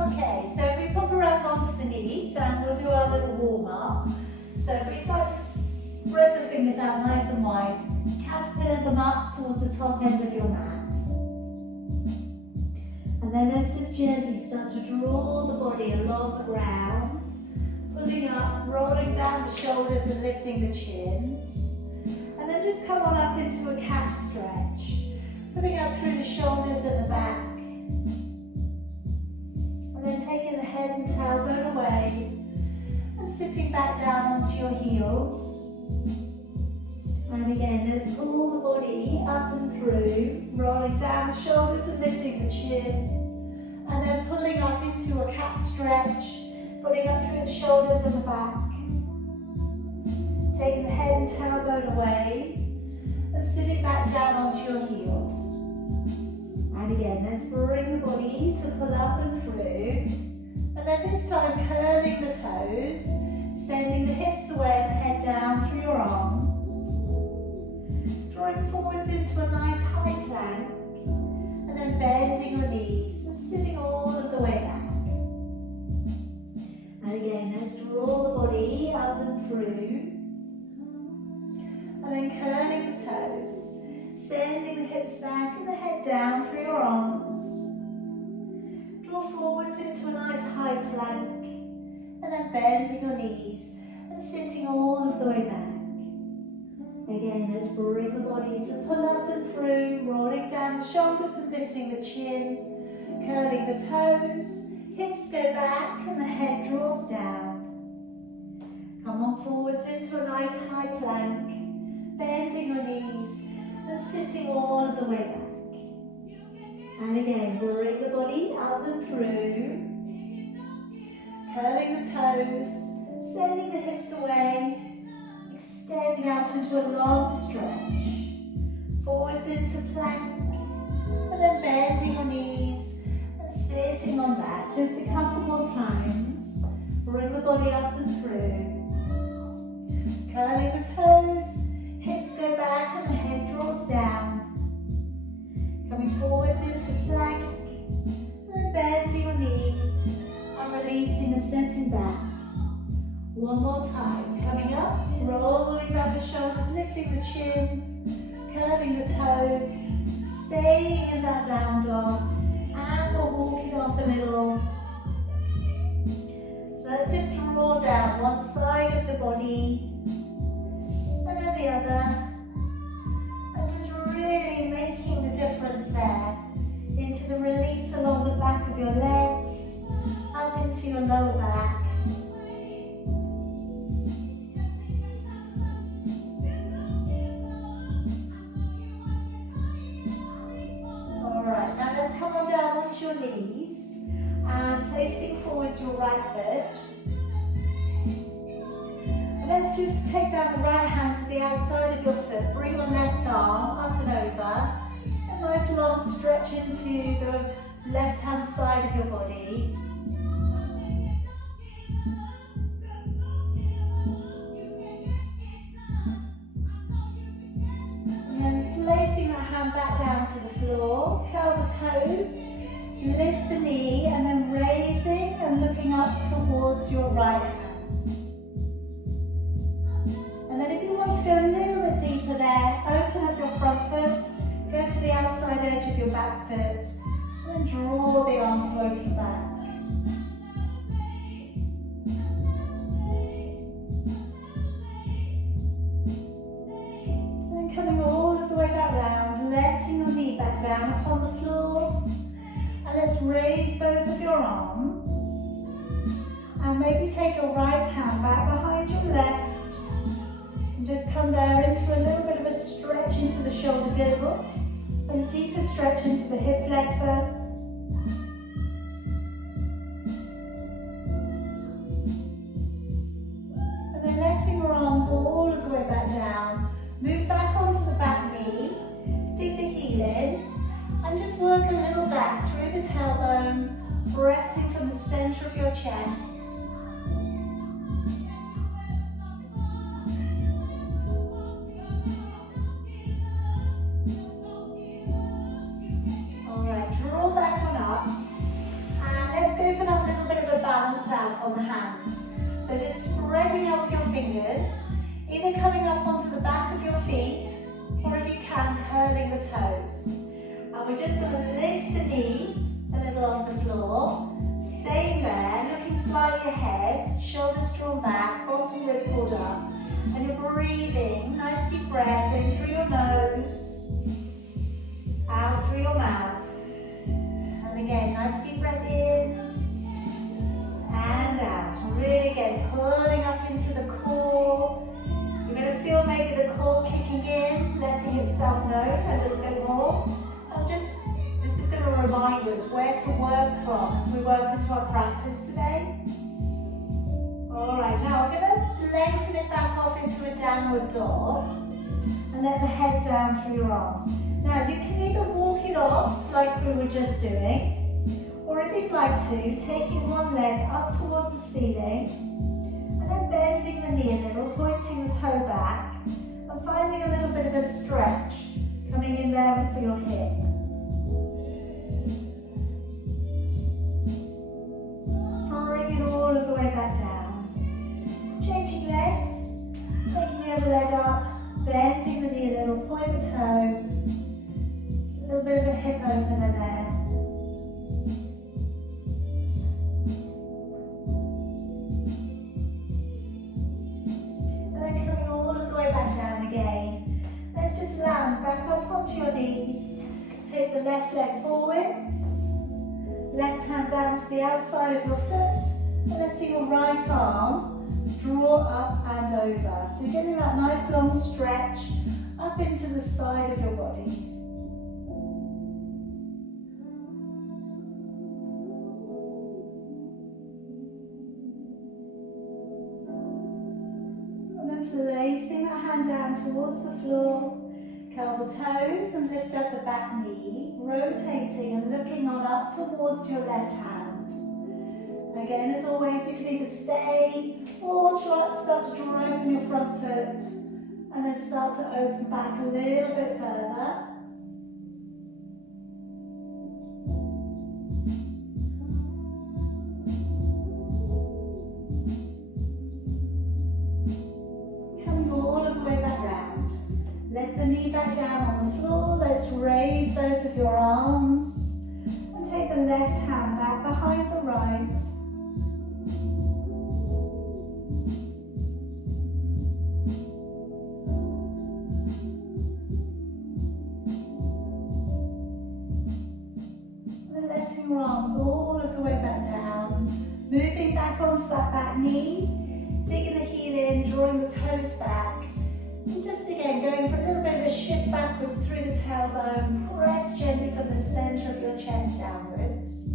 Okay, so if we pop around onto the knees and we'll do our little warm up. So if we start to spread the fingers out nice and wide, caterpillar them up towards the top end of your mat. And then let's just gently start to draw the body along the ground, pulling up, rolling down the shoulders and lifting the chin. And then just come on up into a cat stretch, putting up through the shoulders and the back. And then taking the head and tailbone away and sitting back down onto your heels. And again, let's pull the body up and through, rolling down the shoulders and lifting the chin. And then pulling up into a cat stretch, putting up through the shoulders and the back. Taking the head and tailbone away and sitting back down onto your heels. And again, let's bring the body to pull up and through. And then this time curling the toes, sending the hips away and the head down through your arms. Drawing forwards into a nice high plank. And then bending your knees and sitting all of the way back. And again, let's draw the body up and through. And then curling the toes, sending the hips back and the head down through your arms. Draw forwards into a nice high plank, and then bending your knees and sitting all of the way back. Again, let's bring the body to pull up and through, rolling down the shoulders and lifting the chin, curling the toes, hips go back and the head draws down. Come on forwards into a nice high plank, bending your knees and sitting all of the way back. And again, bring the body up and through, curling the toes, sending the hips away, extending out into a long stretch, forwards into plank, and then bending your knees and sitting on that. Just a couple more times. Bring the body up and through, curling the toes, hips go back and the head draws down. Coming forwards into plank, and then bending your knees and releasing and sitting back. One more time. Coming up, rolling down the shoulders, lifting the chin, curling the toes, staying in that down dog, and we're walking off a little. So let's just draw down one side of the body, and then the other. Really making the difference there into the release along the back of your legs, up into your lower back. Alright, now let's come on down onto your knees and placing forwards your right foot. Let's just take down the right hand to the outside of your foot. Bring your left arm up and over. A nice long stretch into the left hand side of your body. And then placing your hand back down to the floor. Curl the toes. Lift the knee and then raising and looking up towards your right hand. And then if you want to go a little bit deeper there, open up your front foot, go to the outside edge of your back foot, and then draw the arm to open back. And then coming all of the way back round, letting your knee back down upon the floor. And let's raise both of your arms. And maybe take your right hand back behind your left. Just come there into a little bit of a stretch into the shoulder girdle, and a deeper stretch into the hip flexor. And then letting your arms all of the way back down. Move back onto the back knee, dig the heel in, and just work a little back through the tailbone, pressing from the center of your chest. Alright, draw back on up. And let's go for the on the hands. So just spreading out your fingers, either coming up onto the back of your feet, or if you can, curling the toes. And we're just going to lift the knees a little off the floor, staying there, looking slightly ahead, shoulders drawn back, bottom rib pulled up, and you're breathing, nice deep breath in through your nose, out through your mouth. And again, nice deep breath in, and out. Really again, pulling up into the core. You're going to feel maybe the core kicking in, letting itself know a little bit more. This is going to remind us where to work from as we work into our practice today. Alright, now we're going to lengthen it back off into a downward dog and let the head down through your arms. Now you can either walk it off like we were just doing, or if you'd like to, taking one leg up towards the ceiling and then bending the knee a little, pointing the toe back and finding a little bit of a stretch coming in there for your hip. Bring it all of the way back down. Changing legs, taking the other leg up, bending the knee a little, point the toe, a little bit of a hip opener there. And then coming all of the way back down again. Let's just land back up onto your knees. Take the left leg forwards, left hand down to the outside of your foot, and letting your right arm draw up and over. So you're getting that nice long stretch up into the side of your body. And then placing that hand down towards the floor, curl the toes and lift up the back knee, rotating and looking on up towards your left hand. Again, as always, you can either stay or start to draw open your front foot and then start to open back a little bit further. Coming all of the way back round. Let the knee back down on the floor. Let's raise both of your arms and take the left hand back behind the right. Arms all of the way back down, moving back onto that back knee, digging the heel in, drawing the toes back, and just again going for a little bit of a shift backwards through the tailbone. Press gently from the center of your chest downwards.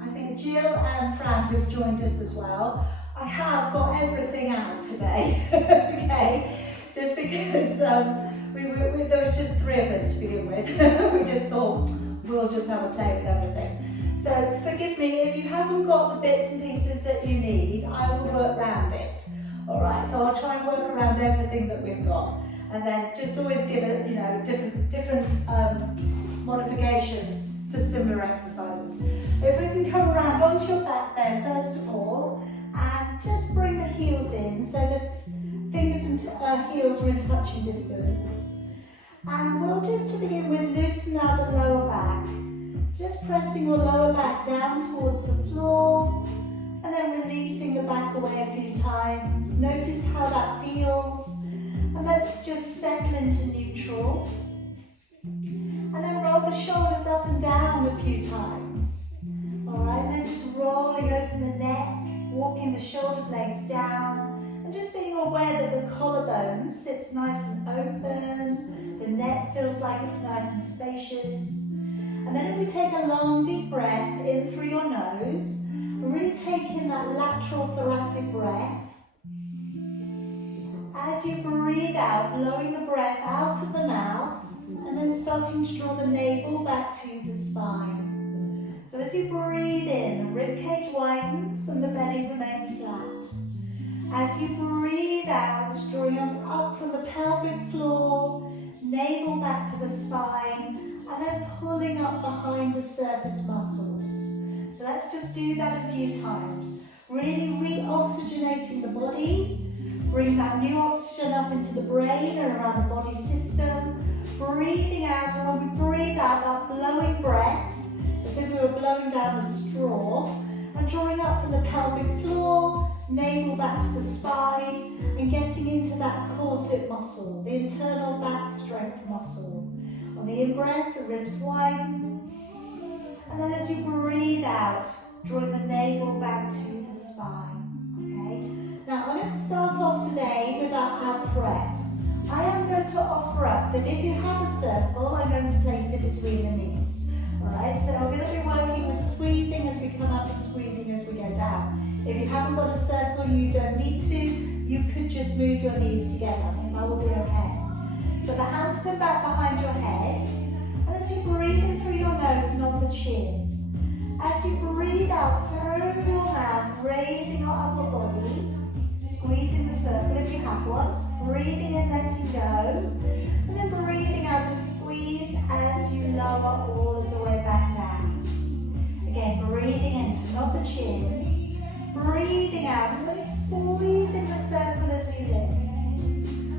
I think Jill and Fran, who've joined us as well, I have got everything out today, okay? Just because there was just 3 of us to begin with. We just thought we'll just have a play with everything. So forgive me if you haven't got the bits and pieces that you need, I will work around it. All right, so I'll try and work around everything that we've got, and then just always give it, different modifications for similar exercises. If we can come around onto your back there first of all, and just bring the heels in so the fingers and heels are in touching distance. And we'll just to begin with loosen out the lower back. So just pressing your lower back down towards the floor and then releasing the back away a few times. Notice how that feels, and let's just settle into neutral. And then roll the shoulders up and down a few times. Alright, and then just rolling open the neck, walking the shoulder blades down, and just being aware that the collarbone sits nice and open, the neck feels like it's nice and spacious. And then if we take a long deep breath in through your nose, really take in that lateral thoracic breath. As you breathe out, blowing the breath out of the mouth, And then starting to draw the navel back to the spine. So as you breathe in, the ribcage widens and the belly remains flat. As you breathe out, drawing up from the pelvic floor, navel back to the spine, and then pulling up behind the surface muscles. So let's just do that a few times. Really re-oxygenating the body. Bring that new oxygen up into the brain and around the body system. Breathing out, and when we breathe out, that blowing breath, as if we were blowing down a straw, and drawing up from the pelvic floor, navel back to the spine, and getting into that corset muscle, the internal back strength muscle. On the in-breath, the ribs widen, and then as you breathe out, drawing the navel back to the spine. Okay? Now I'm going to start off today with our breath. I am going to offer up that if you have a circle, I'm going to place it between the knees. Alright, so I'm going to be working with squeezing as we come up and squeezing as we go down. If you haven't got a circle, you don't need to. You could just move your knees together and that will be okay. So the hands come back behind your head, and as you breathe in through your nose and on the chin, as you breathe out through your mouth, raising your upper body, squeezing the circle if you have one, breathing in, letting go, and then breathing out to squeeze as you lower all of the way back down. Again, breathing in to nod the chin, breathing out and then squeezing the circle as you lift.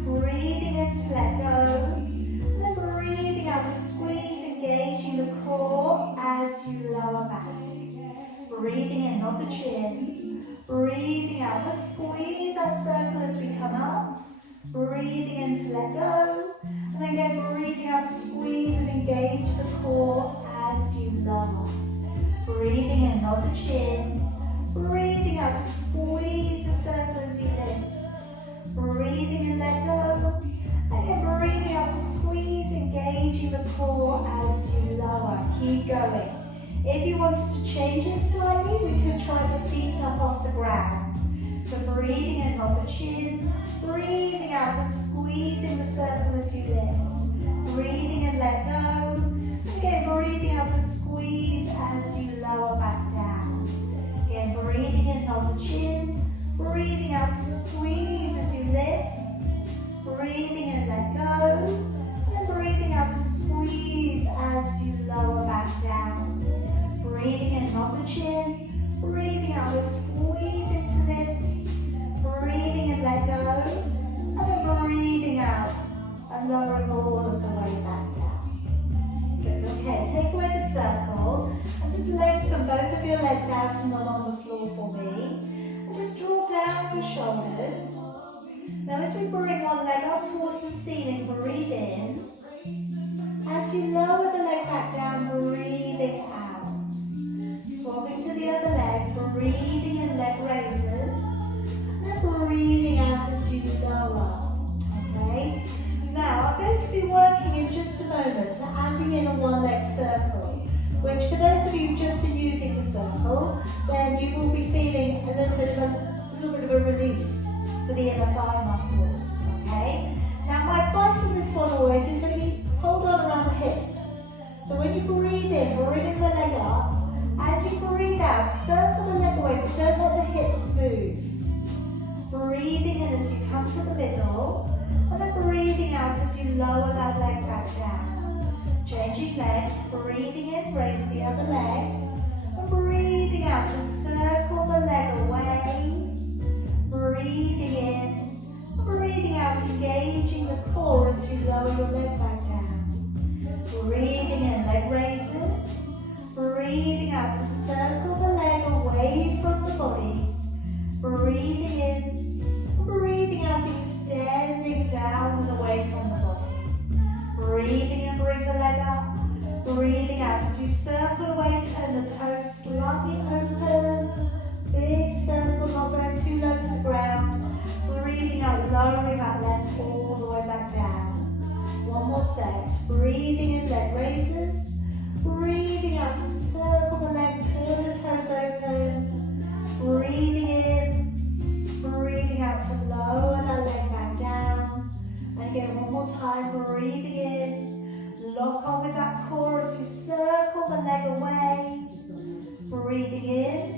Breathing in to let go, and then breathing out to squeeze, engaging the core as you lower back. Breathing in, nod the chin. Breathing out, let's squeeze that circle as we come up. Breathing in to let go. And then again, breathing out, squeeze and engage the core as you lower. Breathing in, nod the chin. Breathing out, squeeze the circle as you lift. Breathing in, let go. And again, breathing out to squeeze, engaging the core as you lower. Keep going. If you wanted to change it slightly, we could try the feet up off the ground. So breathing in on the chin, breathing out and squeezing the circle as you lift. Breathing in, let go. And again, breathing out to squeeze as you lower back down. Again, breathing in on the chin, breathing out to squeeze as you lift. Breathing in, let go. And breathing out to squeeze as you lower back down. Breathing in on the chin, breathing out with squeeze into lift, breathing in, let go, and then breathing out and lowering all of the way back down. Good, okay, take away the circle and just lengthen both of your legs out and not on the floor for me. And just draw down your shoulders. Now as we bring one leg up towards the ceiling, breathe in. As you lower the leg back down, breathing out. Swapping to the other leg, breathing in leg raises, and then breathing out as you lower. Okay? Now, I'm going to be working in just a moment to adding in a one-leg circle, which for those of you who've just been using the circle, then you will be feeling a little bit of a release for the inner thigh muscles. Okay? Now, my advice on this one always is that you hold on around the hips. So when you breathe in, bring the leg up. As you breathe out, circle the leg away, but don't let the hips move. Breathing in as you come to the middle, and then breathing out as you lower that leg back down. Changing legs, breathing in, raise the other leg, and breathing out to circle the leg away. Breathing in, and breathing out, engaging the core as you lower your leg back down. Breathing in, leg raises. Breathing out to circle the leg away from the body. Breathing in, breathing out, extending down and away from the body. Breathing in, bring the leg up. Breathing out as you circle away, turn the toes slightly open. Big circle, not going too low to the ground. Breathing out, lowering that leg all the way back down. One more set. Breathing in, leg raises. Breathing out to circle the leg, turn the toes open. Breathing in, breathing out to lower that leg back down. And again, one more time, breathing in, Lock on with that core as you circle the leg away. Breathing in.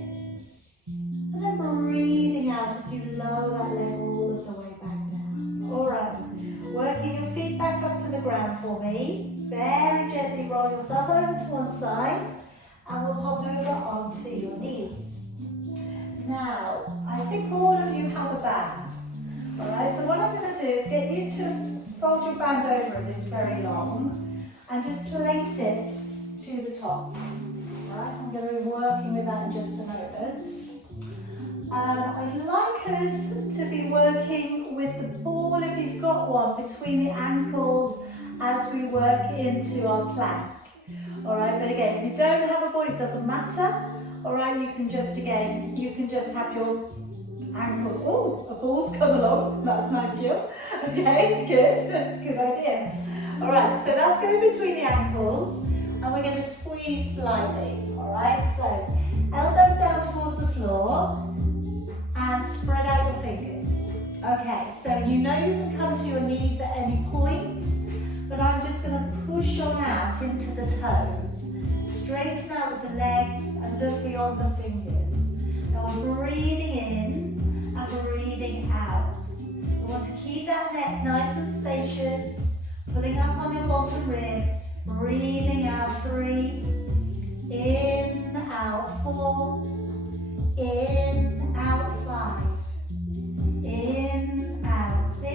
And then breathing out as you lower that leg all of the way back down. Alright. Working your feet back up to the ground for me. Very gently roll yourself over to one side. And we'll pop over onto your knees. Now, I think all of you have a band. Alright, so what I'm going to do is get you to fold your band over if it's very long and just place it to the top. Alright, I'm going to be working with that in just a moment. I'd like us to be working with the ball, if you've got one, between the ankles as we work into our plank. Alright, but again, if you don't have a ball, it doesn't matter. Alright, you can just have your ankles. Oh, a ball's come along. That's nice, Jill. Okay, good. Good idea. Alright, so that's going between the ankles, and we're going to squeeze slightly. Alright, so elbows down towards the floor, and spread out your fingers. Okay, so you know you can come to your knees at any point, but I'm just going to push on out into the toes. Straighten out with the legs and look beyond the fingers. Now we're breathing in and breathing out. We want to keep that neck nice and spacious, pulling up on your bottom rib, breathing out 3, in, out 4, in, out 5, in, out 6,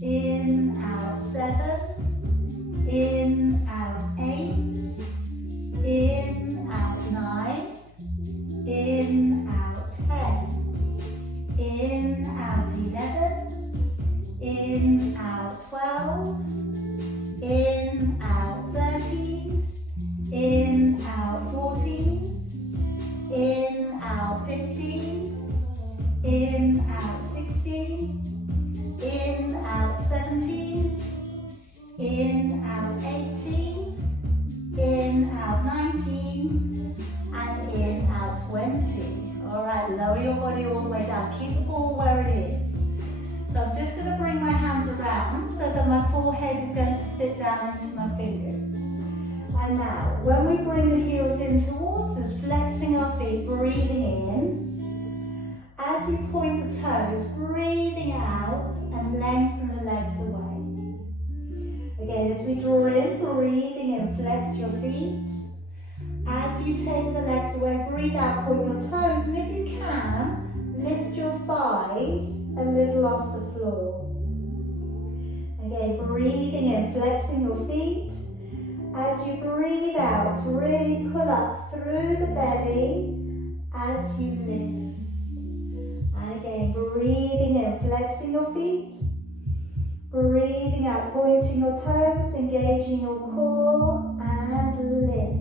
in, out 7, in, out 8, in, out 9, in, out 10, in, out 11, in, out 12, in, out 13, in, out 14, in, out 15, in, out 16, in, out 17, in, out 18, in, out 19, and in, out 20. Alright, lower your body all the way down. Keep the ball where it is. So I'm just going to bring my hands around so that my forehead is going to sit down into my fingers. And now, when we bring the heels in towards us, flexing our feet, breathing in. As you point the toes, breathing out and lengthen the legs away. Again, as we draw in, breathing in, flex your feet. As you take the legs away, breathe out, point your toes, and if you can, lift your thighs a little off the floor. Again, breathing in, flexing your feet. As you breathe out, really pull up through the belly as you lift. And again, breathing in, flexing your feet. Breathing out, pointing your toes, engaging your core, and lift.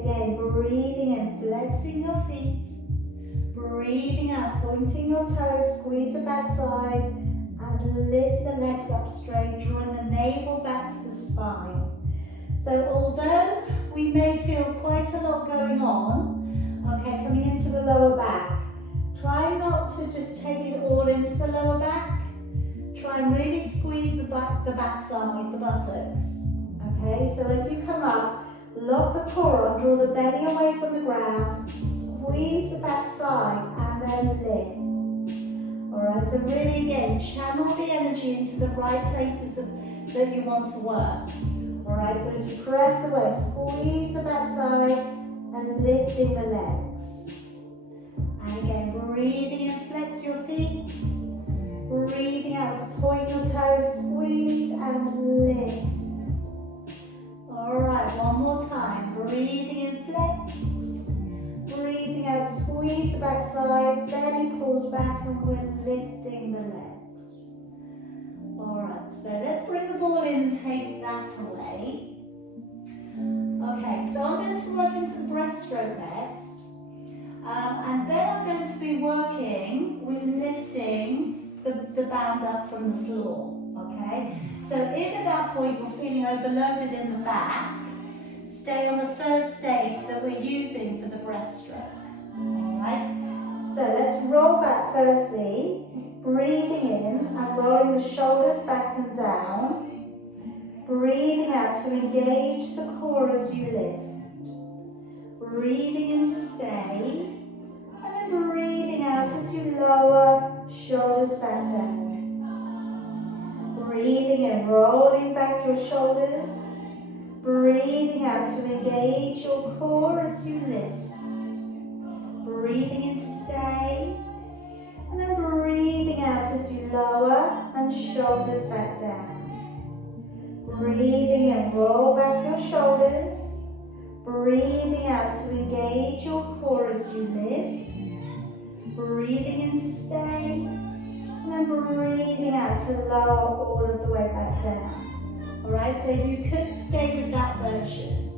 Again, breathing in, flexing your feet. Breathing out, pointing your toes, squeeze the backside, and lift the legs up straight, drawing the navel back to the spine. So although we may feel quite a lot going on, okay, coming into the lower back, try not to just take it all into the lower back. Try and really squeeze the backside, the buttocks. Okay, so as you come up, lock the core on, draw the belly away from the ground, squeeze the backside, and then lift. Alright, so really again, channel the energy into the right places that you want to work. Alright, so as you press away, squeeze the backside and lifting the legs. And again, breathing in, flex your feet. Breathing out to point your toes, squeeze and lift. Alright, one more time. Breathing in, flex. Breathing out, squeeze the backside, belly pulls back, and we're lifting the legs. Alright, so let's bring the ball in and take that away. Okay, so I'm going to work into the breaststroke next. And then I'm going to be working with lifting the band up from the floor, okay? So if at that point you're feeling overloaded in the back, stay on the first stage that we're using for the breaststroke, alright? So let's roll back firstly, breathing in and rolling the shoulders back and down. breathing out to engage the core as you lift. Breathing in to stay. And then breathing out as you lower, shoulders back down. Breathing in, rolling back your shoulders. Breathing out to engage your core as you lift. Breathing in to stay. And then breathing out as you lower and shoulders back down. Breathing in, roll back your shoulders. Breathing out to engage your core as you lift. Breathing in to stay. And then breathing out to lower all of the way back down. Alright, so you could stay with that version.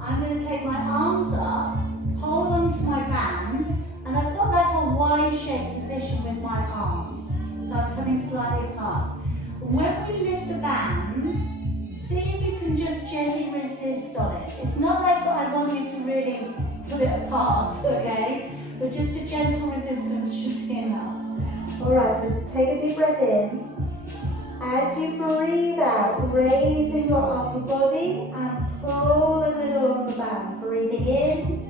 I'm going to take my arms up, hold on to my band, and I've got like a Y-shaped position with my arms. So I'm coming slightly apart. When we lift the band, see if you can just gently resist on it. It's not like I want you to really pull it apart, okay? But just a gentle resistance should be enough. Alright, so take a deep breath in. As you breathe out, raising your upper body and pull a little on the band. Breathing in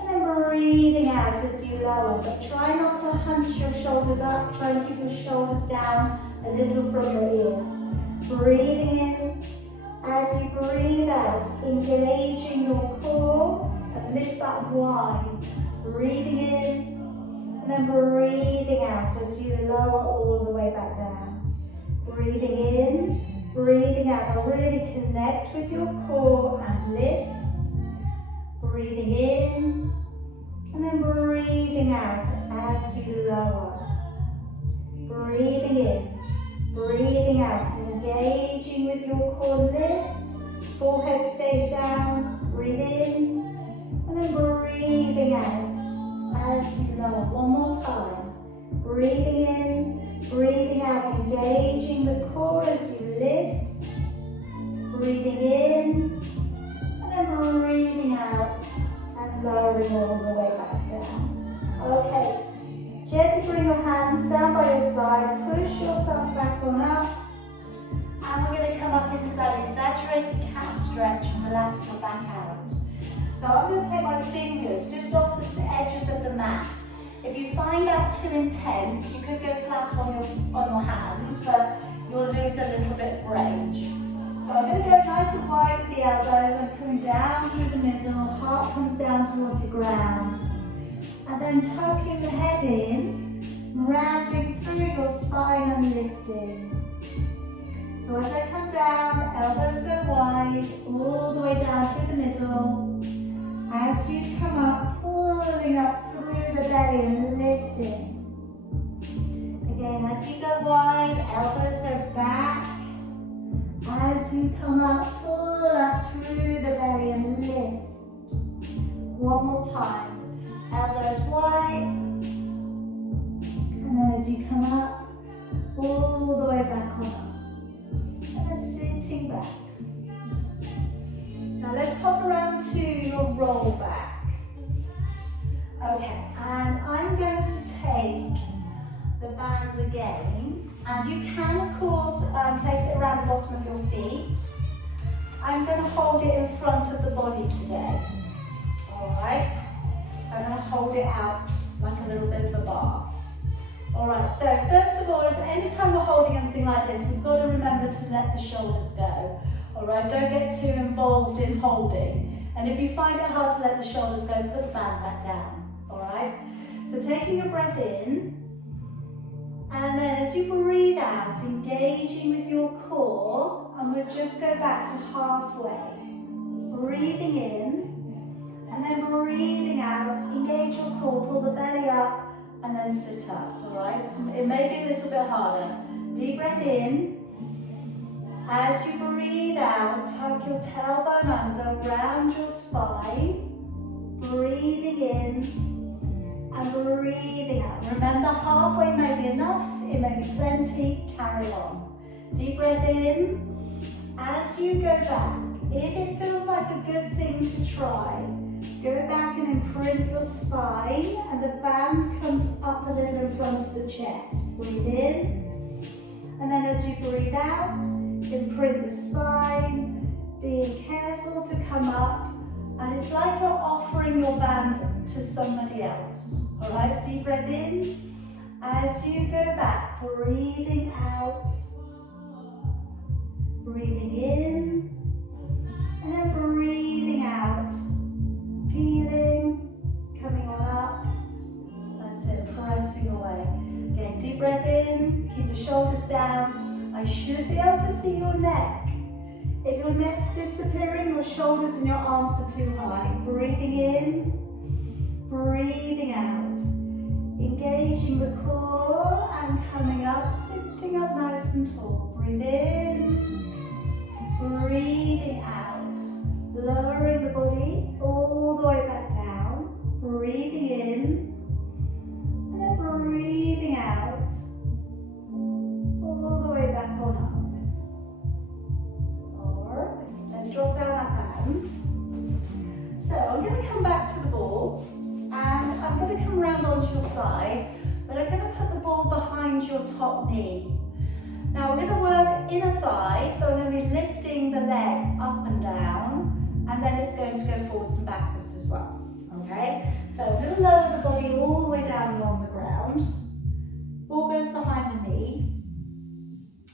and then breathing out as you lower. But try not to hunch your shoulders up. Try and keep your shoulders down a little from your ears. Breathing in. As you breathe out, engaging your core and lift that wide. Breathing in. And then breathing out as you lower all the way back down. Breathing in, breathing out. Now really connect with your core and lift. Breathing in, and then breathing out as you lower. Breathing in, breathing out, engaging with your core, lift. Forehead stays down, breathe in, and then breathing out as you lower. One more time. Breathing in, breathing out, engaging the core as you lift. Breathing in, and then breathing out, and lowering all the way back down. Okay, gently bring your hands down by your side, push yourself back on up, and we're going to come up into that exaggerated cat stretch and relax your back out. So I'm going to take my fingers just off the edges of the mat. If you find that too intense, you could go flat on your hands, but you'll lose a little bit of range. So I'm going to go nice and wide with the elbows. I'm coming down through the middle, heart comes down towards the ground. And then tucking the head in, rounding through your spine and lifting. So as I come down, elbows go wide, all the way down through the middle. As you come up, pulling up through the belly and lifting. Again, as you go wide, elbows go back. As you come up, pull up through the belly and lift. One more time. Elbows wide. And then as you come up, all the way back on up. And then sitting back. Now let's pop around to your roll back. Okay, and I'm going to take the band again, and you can of course place it around the bottom of your feet. I'm going to hold it in front of the body today. Alright, so I'm going to hold it out like a little bit of a bar. Alright, so first of all, if any time we're holding anything like this, we've got to remember to let the shoulders go. Alright, don't get too involved in holding. And if you find it hard to let the shoulders go, put the band back down. Alright, so taking your breath in, and then as you breathe out, engaging with your core, and we'll just go back to halfway. Breathing in, and then breathing out, engage your core, pull the belly up, and then sit up. Alright, so it may be a little bit harder. Deep breath in. As you breathe out, tuck your tailbone under, round your spine. Breathing in and breathing out. Remember, halfway may be enough, it may be plenty, carry on. Deep breath in. As you go back, if it feels like a good thing to try, go back and imprint your spine, and the band comes up a little in front of the chest. Breathe in, and then as you breathe out, Imprint the spine, being careful to come up, and it's like you're offering your band to somebody else. All right, deep breath in. As you go back, breathing out, breathing in, and then breathing out, peeling, coming on up. That's it, pressing away. Again, deep breath in, keep the shoulders down. I should be able to see your neck. If your neck's disappearing, your shoulders and your arms are too high. Breathing in, breathing out. Engaging the core and coming up, sitting up nice and tall. Breathe in, breathing out. Lowering the body all the way back down. Breathing in, and then breathing out. All the way back on up. Alright, let's drop down that band. So I'm going to come back to the ball. And I'm going to come around onto your side, but I'm going to put the ball behind your top knee. Now we're going to work inner thigh, so I'm going to be lifting the leg up and down, and then it's going to go forwards and backwards as well. Okay? So I'm going to lower the body all the way down along the ground. Ball goes behind the knee.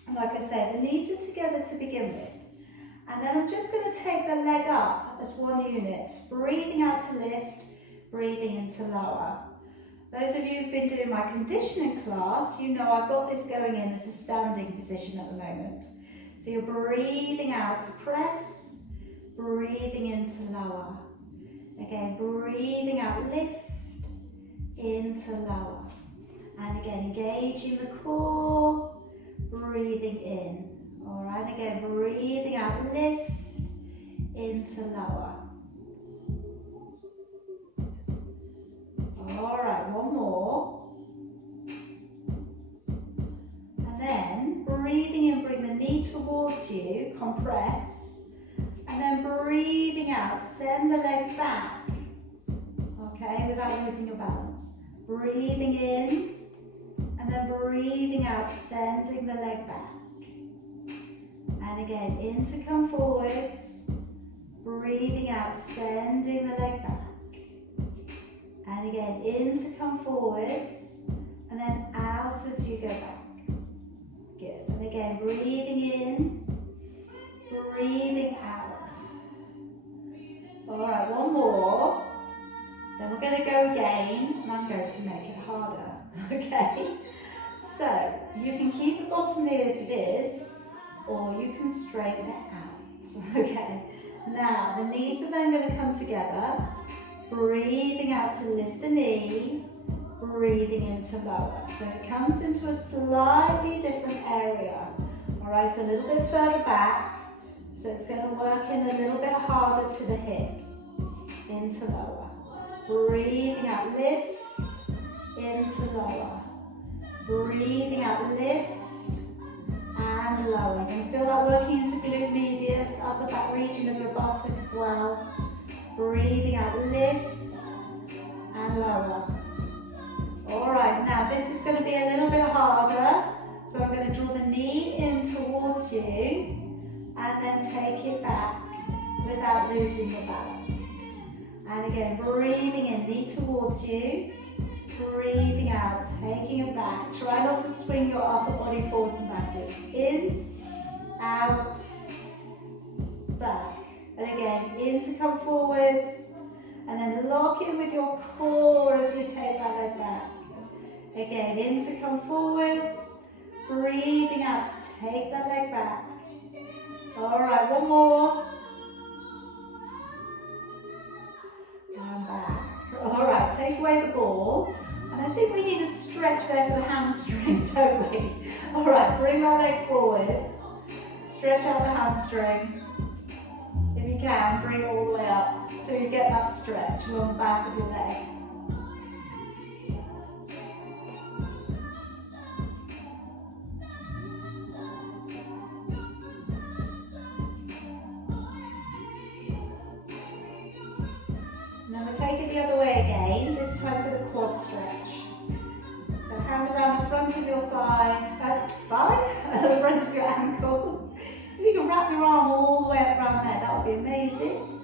And like I said, the knees are together to begin with. And then I'm just going to take the leg up as one unit, breathing out to lift, breathing into lower. Those of you who've been doing my conditioning class, you know I've got this going in as a standing position at the moment. So you're breathing out to press, breathing into lower. Again, breathing out, lift, into lower. And again, engaging the core, breathing in. All right, again, breathing out, lift, into lower. All right, one more. And then breathing in, bring the knee towards you, compress. And then breathing out, send the leg back. Okay, without losing your balance. Breathing in, and then breathing out, sending the leg back. And again, in to come forwards. Breathing out, sending the leg back. And again, in to come forwards, and then out as you go back. Good. And again, breathing in, breathing out. All right, one more. Then we're going to go again, and I'm going to make it harder. Okay? So, you can keep the bottom knee as it is, or you can straighten it out. Okay? Now, the knees are then going to come together. Breathing out to lift the knee, breathing into lower. So it comes into a slightly different area. All right, so a little bit further back. So it's going to work in a little bit harder to the hip, into lower. Breathing out, lift, into lower. Breathing out, lift, and lower. You can feel that working into glute medius, upper back region of your buttock as well. Breathing out, lift and lower. All right, now this is going to be a little bit harder. So I'm going to draw the knee in towards you and then take it back without losing your balance. And again, breathing in, knee towards you. Breathing out, taking it back. Try not to swing your upper body forwards and backwards. In, out, back. And again, in to come forwards, and then lock in with your core as you take that leg back. Again, in to come forwards, breathing out to take that leg back. All right, one more. And back. All right, take away the ball. And I think we need a stretch there for the hamstring, don't we? All right, bring that leg forwards. Stretch out the hamstring. If you can, bring it all the way up till you get that stretch along the back of your leg. Now we'll take it the other way again, this time for the quad stretch. So hand around the front of your thigh, the front of your ankle. If you can wrap your arm all the way up around there, that would be amazing.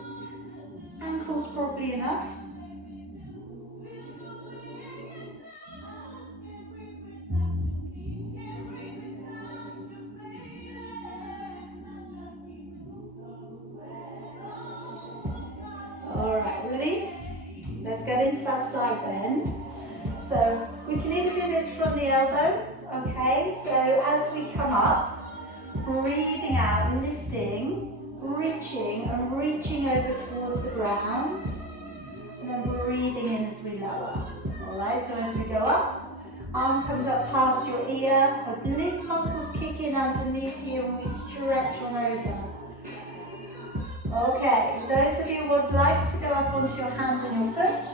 Ankles probably enough. Alright, release. Let's get into that side bend. So we can either do this from the elbow, okay? So as we come up, breathing out, lifting, reaching and reaching over towards the ground, and then breathing in as we lower. Alright, so as we go up, arm comes up past your ear, oblique muscles kick in underneath you and we stretch on over. Okay, those of you who would like to go up onto your hands and your foot,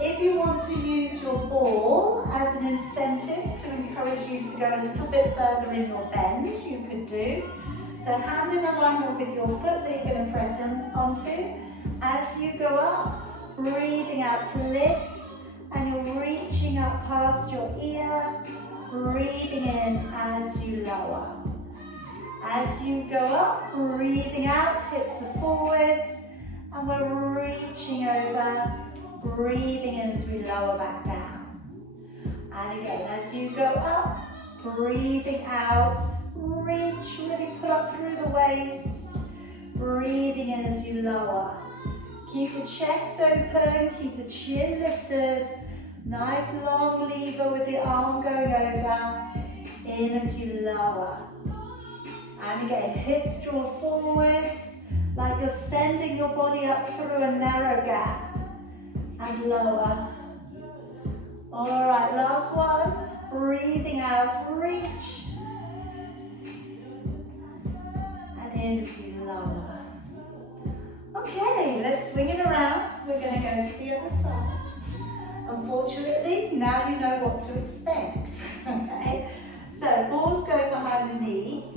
if you want to use your ball as an incentive to encourage you to go a little bit further in your bend, you could do. So hand in alignment with your foot that you're going to press onto. As you go up, breathing out to lift, and you're reaching up past your ear, breathing in as you lower. As you go up, breathing out, hips are forwards, and we're reaching over, breathing in as we lower back down. And again, as you go up, breathing out, reach, really pull up through the waist, breathing in as you lower. Keep the chest open, keep the chin lifted, nice long lever with the arm going over, in as you lower. And again, hips draw forwards, like you're sending your body up through a narrow gap, and lower. All right, last one, breathing out, reach, and in as you lower. Okay, let's swing it around. We're going to go to the other side. Unfortunately, now you know what to expect. Okay, so balls going behind the knee.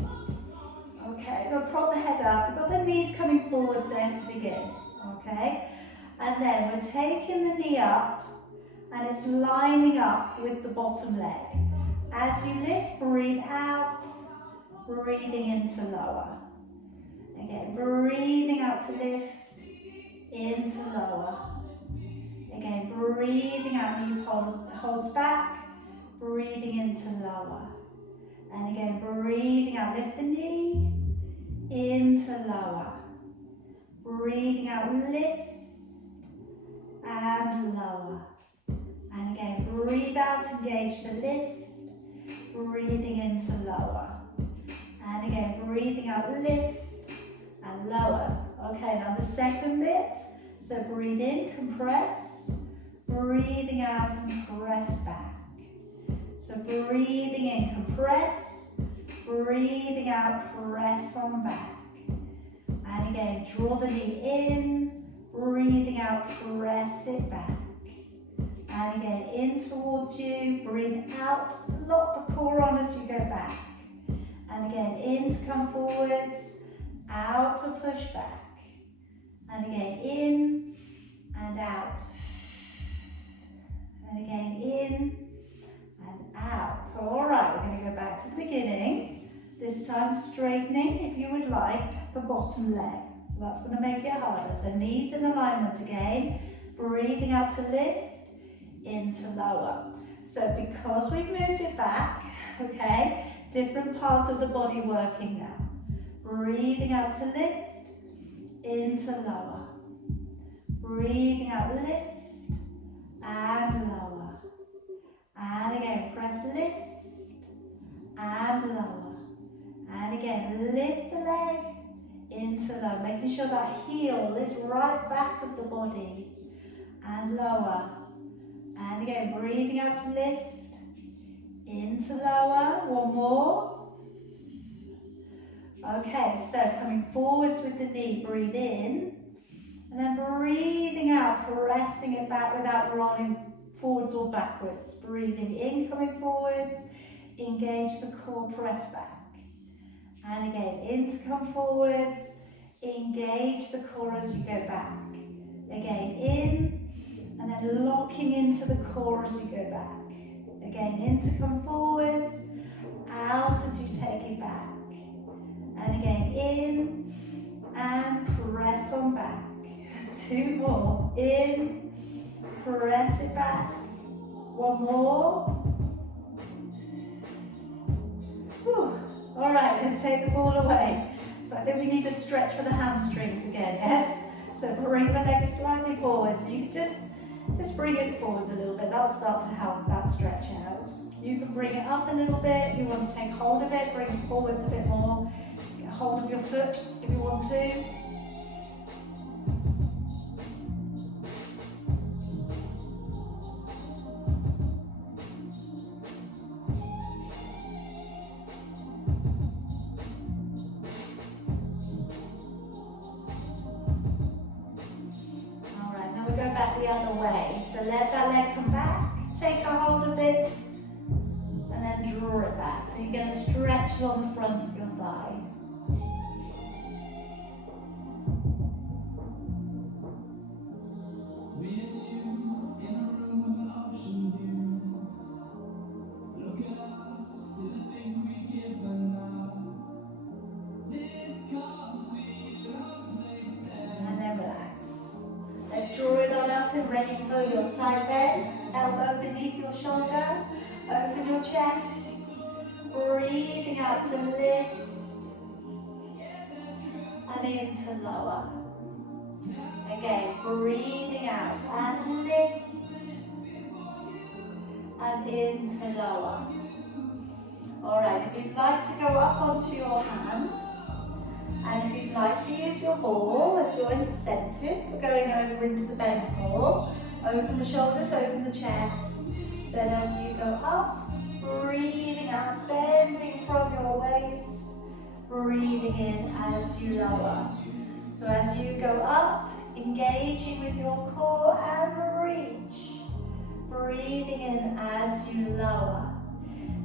Okay, we're going to prop the head up. We've got the knees coming forwards there to begin. Okay, and then we're taking the knee up and it's lining up with the bottom leg. As you lift, breathe out, breathing into lower. Again, breathing out to lift, into lower. Again, breathing out, knee holds back, breathing into lower. And again, breathing out, lift the knee, into lower. Breathing out, lift, and lower. And again, breathe out, engage the lift, breathing into lower. And again, breathing out, lift, and lower. Okay, now the second bit. So breathe in, compress, breathing out and press back. So breathing in, compress, breathing out, press on back. And again, draw the knee in, breathing out, press it back. And again, in towards you, breathe out, lock the core on as you go back. And again, in to come forwards, out to push back. And again, in and out. And again, in and out. All right, we're going to go back to the beginning. This time straightening, if you would like, the bottom leg. So that's going to make it harder. So knees in alignment again. Breathing out to lift, into lower. So because we've moved it back, okay, different parts of the body working now. Breathing out to lift, into lower. Breathing out, lift, and lower. And again, press lift, and lower. And again, lift the leg, into lower. Making sure that heel is right back of the body. And lower. And again, breathing out to lift, into lower. One more. Okay, so coming forwards with the knee, breathe in, and then breathing out, pressing it back without rolling forwards or backwards. Breathing in, coming forwards, engage the core, press back. And again, in to come forwards, engage the core as you go back. Again, in, and then locking into the core as you go back. Again, in to come forwards, out as you take it back. And again, 2 more. In, press it back. 1 more. Whew. All right, let's take the ball away. So I think we need to stretch for the hamstrings again, yes? So bring the legs slightly forward. So you can just bring it forwards a little bit. That'll start to help that stretch out. You can bring it up a little bit. You want to take hold of it, bring it forwards a bit more. Get hold of your foot if you want to. Go back the other way. So let that leg come back, take a hold of it, and then draw it back. So you're going to stretch along the front of your thigh. Ready for your side bend, elbow beneath your shoulder, open your chest, breathing out to lift, and in to lower. Again, breathing out and lift, and in to lower. Alright, if you'd like to go up onto your hand, and if you'd like to use your ball as your incentive for going over into the bent ball, open the shoulders, open the chest. Then as you go up, breathing out, bending from your waist, breathing in as you lower. So as you go up, engaging with your core and reach, breathing in as you lower.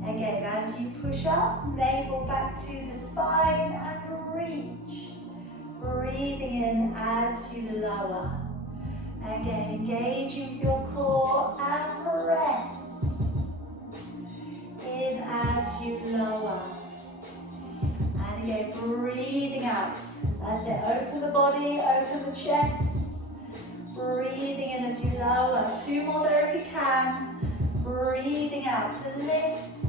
Again, as you push up, navel back to the spine and reach. Breathing in as you lower. Again, engaging with your core and press. In as you lower. And again, breathing out. That's it. Open the body, open the chest. Breathing in as you lower. 2 more there if you can. Breathing out to lift.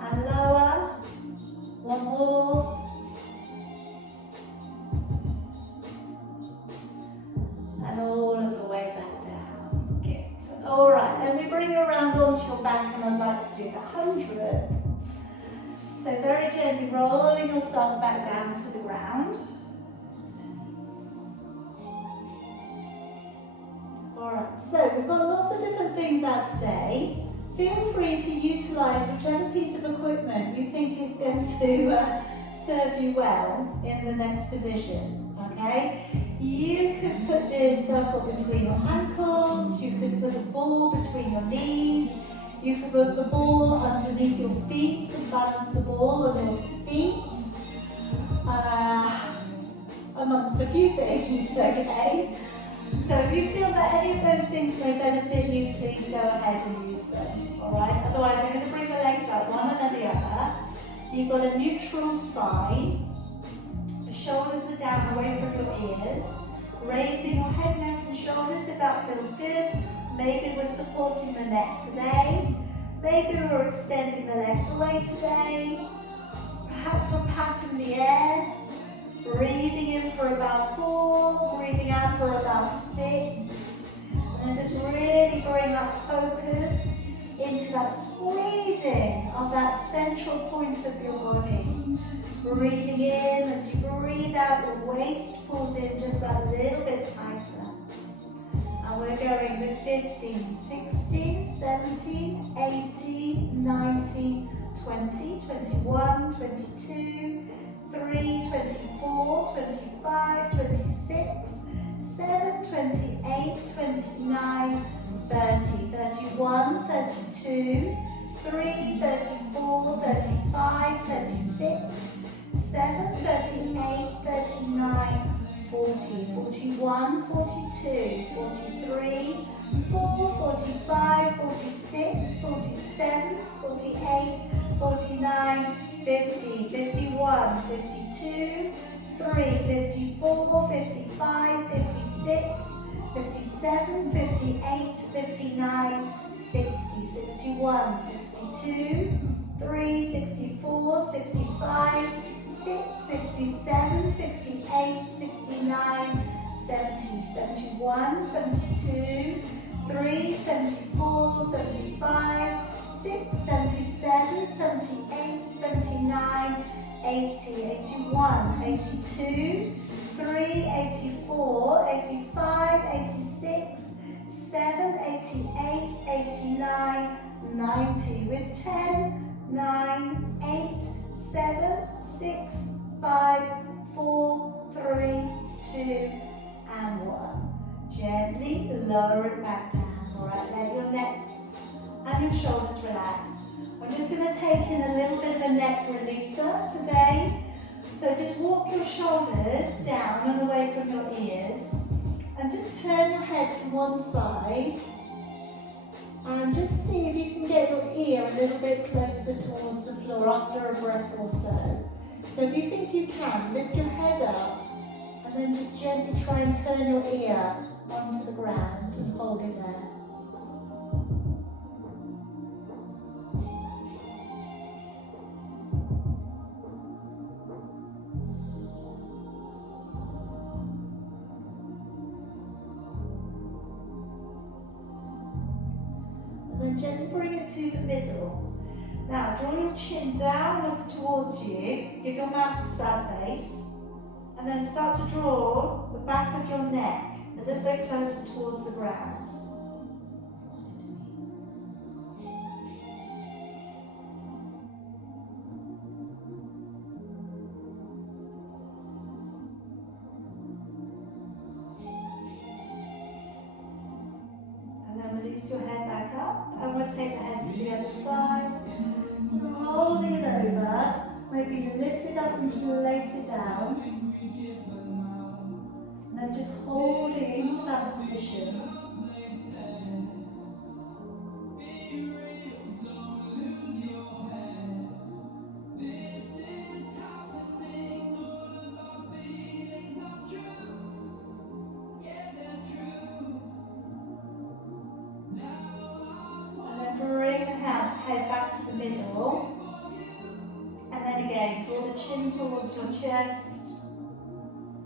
And lower. 1 more. And all of the way back down. Good. Alright, then we bring you around onto your back and I'd like to do the 100. So very gently rolling yourself back down to the ground. Alright, so we've got lots of different things out today. Feel free to utilise whichever piece of equipment you think is going to serve you well in the next position, okay? You could put this circle between your ankles, you could put the ball between your knees, you could put the ball underneath your feet to balance the ball on your feet, amongst a few things, okay? So if you feel that any of those things may benefit you, please go ahead and use them, alright? Otherwise, I'm going to bring the legs up, one and then the other. You've got a neutral spine. The shoulders are down away from your ears. Raising your head, neck and shoulders if that feels good. Maybe we're supporting the neck today. Maybe we're extending the legs away today. Perhaps we're patting the air. Breathing in for about 4, breathing out for about 6. And then just really bring that focus into that squeezing of that central point of your body. Breathing in, as you breathe out, your waist pulls in just a little bit tighter. And we're going with 15, 16, 17, 18, 19, 20, 21, 22, 3, 24, 25, 26, 7, 28, 29, 30, 31, 32, 3, 34, 35, 36, 7, 38, 39, 40, 41, 42, 43, 4, 45, 46, 47, 48, 49, 50, 51, 52, 54, 55, 56, 57, 58, 59, 60, 61, 62, 3, 64, 65, 6, 67, 68, 69, 70, 71, 72, 3, 74, 75, 6, 77, 78, 79, 80, 81, 82, 3, 84, 85, 86, 7, 88, 89, 90 with 10, 9, 8, 7, 6, 5, 4, 3, 2, and 1. Gently lower it back down. Alright, let your neck and your shoulders relax. I'm just going to take in a little bit of a neck releaser today. So just walk your shoulders down and away from your ears. And just turn your head to one side. And just see if you can get your ear a little bit closer towards the floor after a breath or so. So if you think you can, lift your head up and then just gently try and turn your ear onto the ground and hold it there. Gently bring it to the middle. Now draw your chin downwards towards you, give your mouth a sad face, and then start to draw the back of your neck a little bit closer towards the ground. Release your head back up, and we'll take the head to the other side. So holding it over, maybe lift it up and place it down. And then just holding that position. Head back to the middle, and then again draw the chin towards your chest.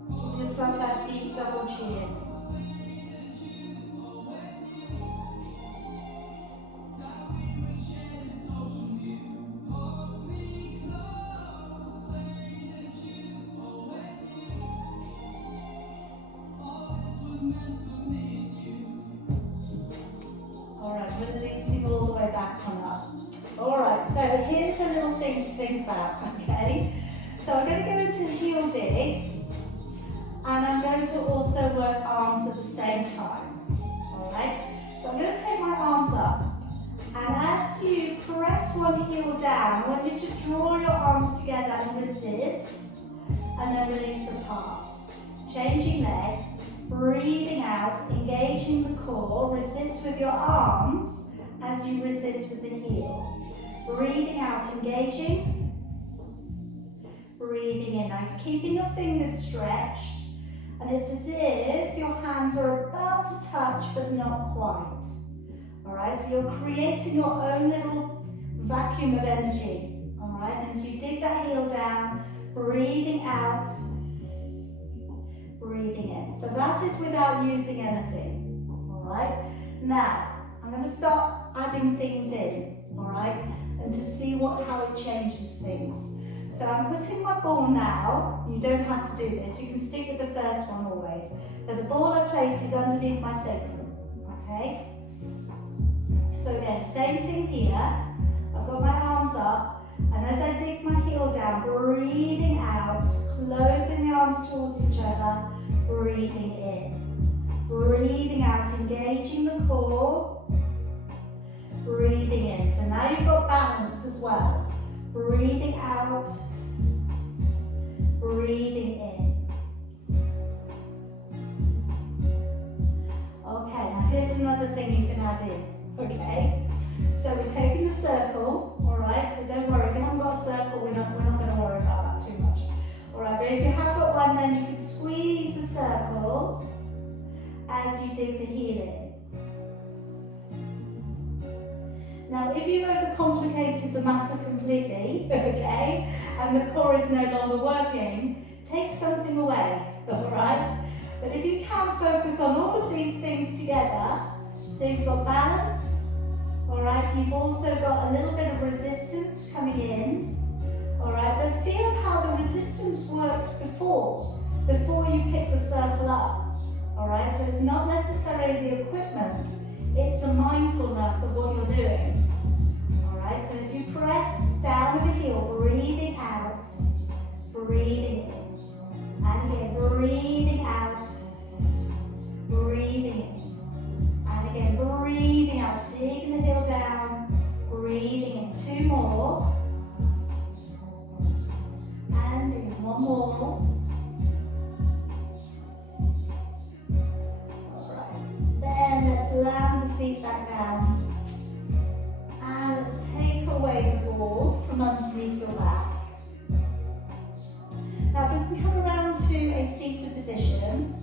Give yourself that deep double chin. Alright, releasing all the way back on up. Alright, so here's a little thing to think about, okay? So I'm going to go into heel dig, and I'm going to also work arms at the same time. Alright, so I'm going to take my arms up, and as you press one heel down, I want you to draw your arms together and resist, and then release apart. Changing legs, breathing out, engaging the core, resist with your arms as you resist with the heel. Breathing out, engaging, breathing in. Now you're keeping your fingers stretched, and it's as if your hands are about to touch but not quite. Alright, so you're creating your own little vacuum of energy. Alright, and as you dig that heel down, breathing out, breathing in. So that is without using anything. Alright, now I'm going to start adding things in. Alright, and to see how it changes things. So I'm putting my ball now. You don't have to do this. You can stick with the first one always. But the ball I placed is underneath my sacrum. Okay? So again, same thing here. I've got my arms up, and as I dig my heel down, breathing out, closing the arms towards each other, breathing in. Breathing out, engaging the core, breathing in. So now you've got balance as well. Breathing out, breathing in. Okay, now here's another thing you can add in. Okay, so we're taking the circle, alright, so don't worry, if you haven't got a circle, we're not going to worry about that too much. Alright, but if you have got one complicated the matter completely, okay, and the core is no longer working, take something away, all right? But if you can focus on all of these things together, so you've got balance, all right, you've also got a little bit of resistance coming in, all right, but feel how the resistance worked before you pick the circle up, all right? So it's not necessarily the equipment, it's the mindfulness of what you're doing, all right? So as you press down with the heel, breathing out, breathing in, and again, breathing out, breathing in, and again, breathing out, digging the heel down, breathing in, 2 more, and in 1 more. Then let's land the feet back down. And let's take away the ball from underneath your back. Now we can come around to a seated position.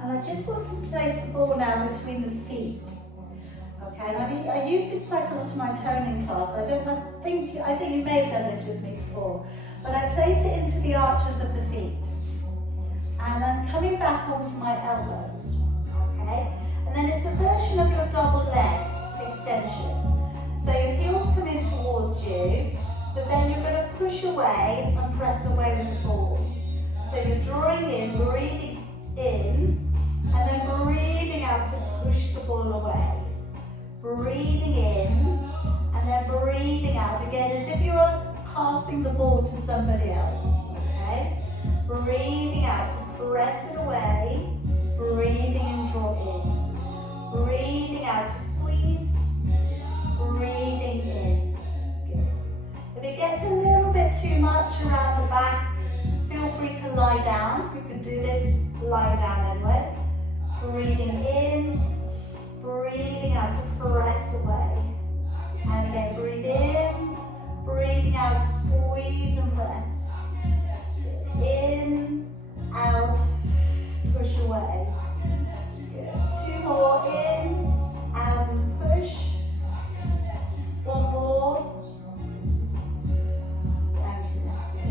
And I just want to place the ball now between the feet. Okay, and I use this quite a lot in my toning class. I think you may have done this with me before. But I place it into the arches of the feet. And I'm coming back onto my elbows. Okay? And then it's a version of your double leg extension. So your heels come in towards you, but then you're going to push away and press away with the ball. So you're drawing in, breathing in, and then breathing out to push the ball away. Breathing in, and then breathing out again as if you were passing the ball to somebody else. Okay? Breathing out to press it away. Breathing in, draw in. Breathing out to squeeze. Breathing in. Good. If it gets a little bit too much around the back, feel free to lie down. You can do this lie down anyway. Breathing in. Breathing out to press away. And again, breathe in. Breathing out, squeeze and press. In, out, push away. Good. 2 more, in, out and push. 1 more. Thank you, that's it.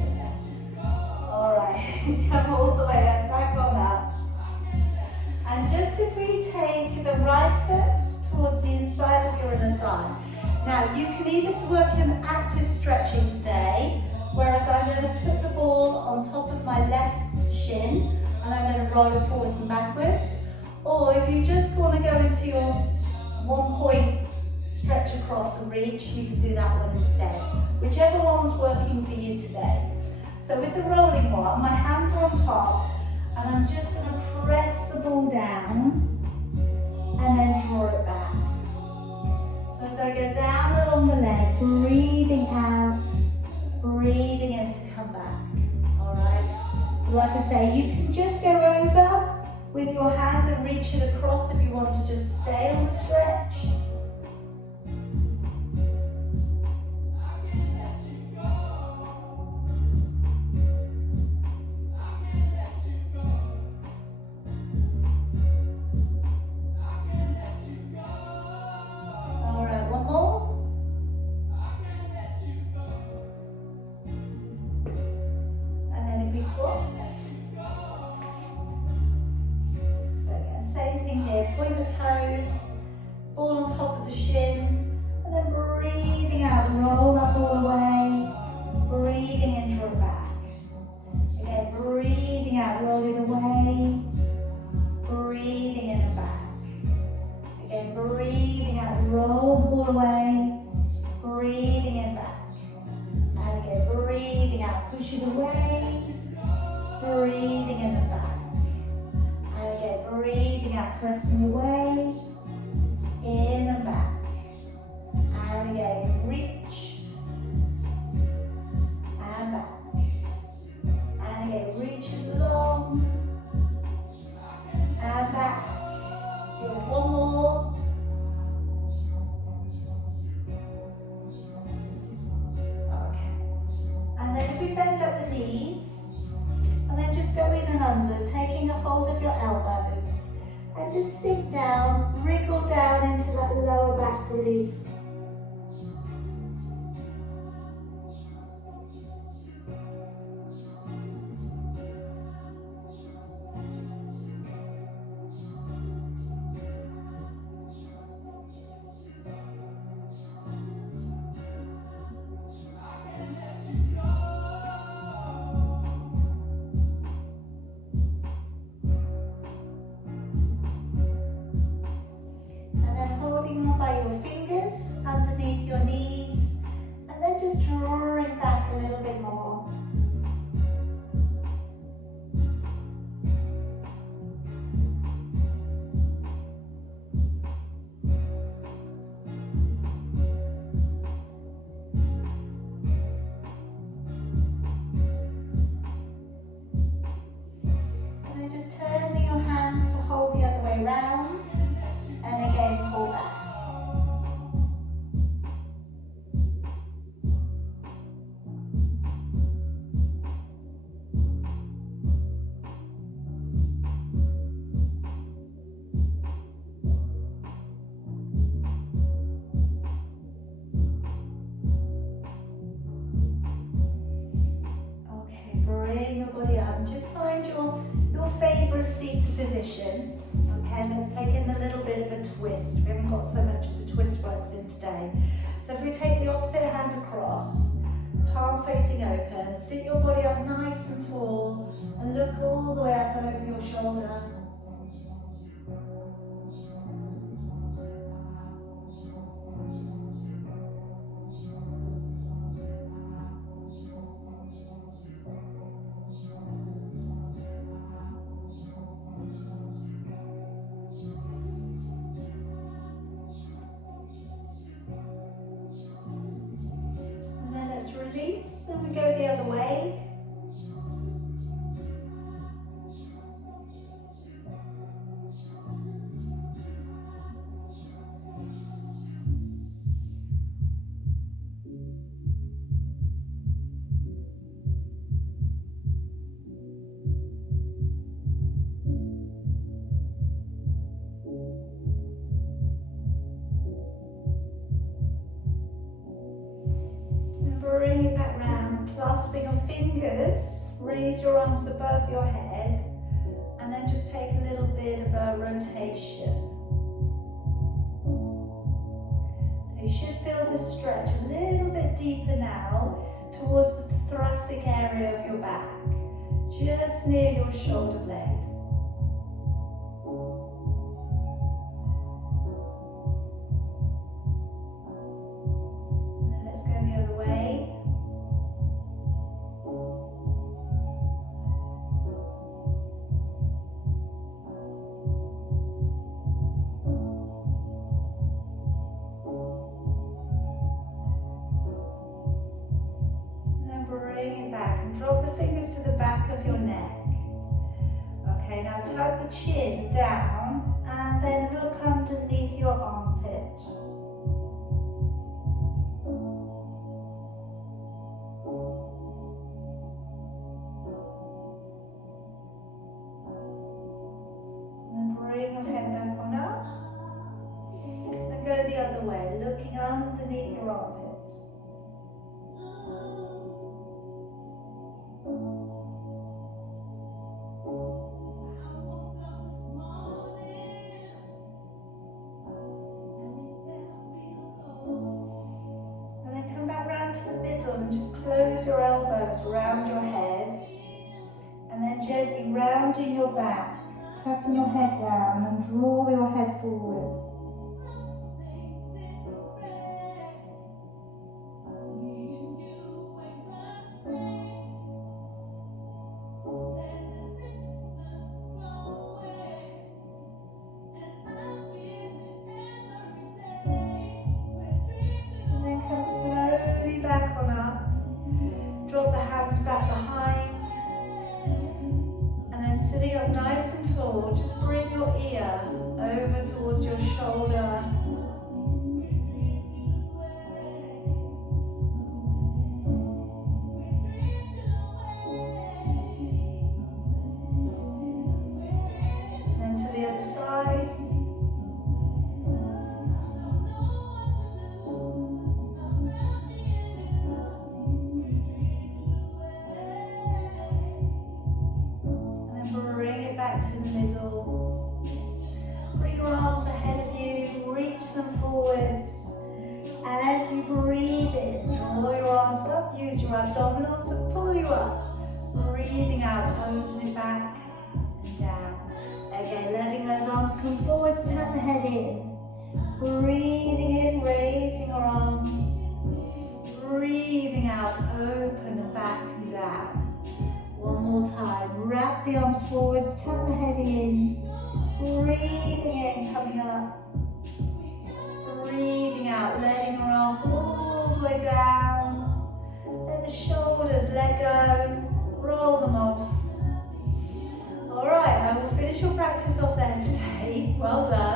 Alright, come all the way up, back on that. And just if we take the right foot towards the inside of your inner thigh. Now you can either work in active stretching today, whereas I'm going to put the ball on top of my left shin and I'm going to roll it forwards and backwards. Or if you just want to go into your 1 point stretch across and reach, you can do that one instead. Whichever one's working for you today. So with the rolling one, my hands are on top and I'm just going to press the ball down and then draw it back. So as I go down along the leg, breathing out, breathing in to come back. Alright? Like I say, you can just go over with your hand and reach it across if you want to just stay on the stretch. Point the toes, ball on top of the shin, and then breathing out, roll that ball away, breathing in, draw back. Again, breathing out, roll it away, breathing in and back. Again, breathing out, roll the ball away, breathing in back. And again, breathing out, push it away, breathing in and back. And again, breathing out, pressing away, in and back. And again, reach, and back. And again, reach it long, and back. Good, 1 more. Okay. And then if we bend up the knees, and then just go in and under, taking a hold of your elbows. And just sink down, wriggle down into that lower back release. body up and just find your favourite seated position. Okay, let's take in a little bit of a twist. We haven't got so much of the twist works in today. So if we take the opposite hand across, palm facing open, sit your body up nice and tall and look all the way up over your shoulder. Release, then we go the other way. Bring it back round, clasping your fingers, raise your arms above your head, and then just take a little bit of a rotation. So you should feel this stretch a little bit deeper now towards the thoracic area of your back, just near your shoulder blade. Let's go the other way. And then bring it back and drop the fingers to the back of your neck. Okay, now tuck the chin down and then look underneath your armpit. Go the other way, looking underneath your armpit. And then come back round to the middle and just close your elbows around your head. And then gently rounding your back, tucking your head down and draw your head forwards. Back on up, drop the hands back behind, and then sitting up nice and tall, just bring your ear over towards your shoulder. And then to the other side. Back to the middle. Bring your arms ahead of you, reach them forwards. As you breathe in, draw your arms up, use your abdominals to pull you up. Breathing out, open it back and down. Again, letting those arms come forwards, tap the head in. Breathing in, raising your arms. Breathing out, open the back and down. One more time, wrap the arms forwards, tap the head in, breathing in, coming up, breathing out, letting your arms all the way down, let the shoulders let go, roll them off. Alright, I will finish your practice off there today, well done.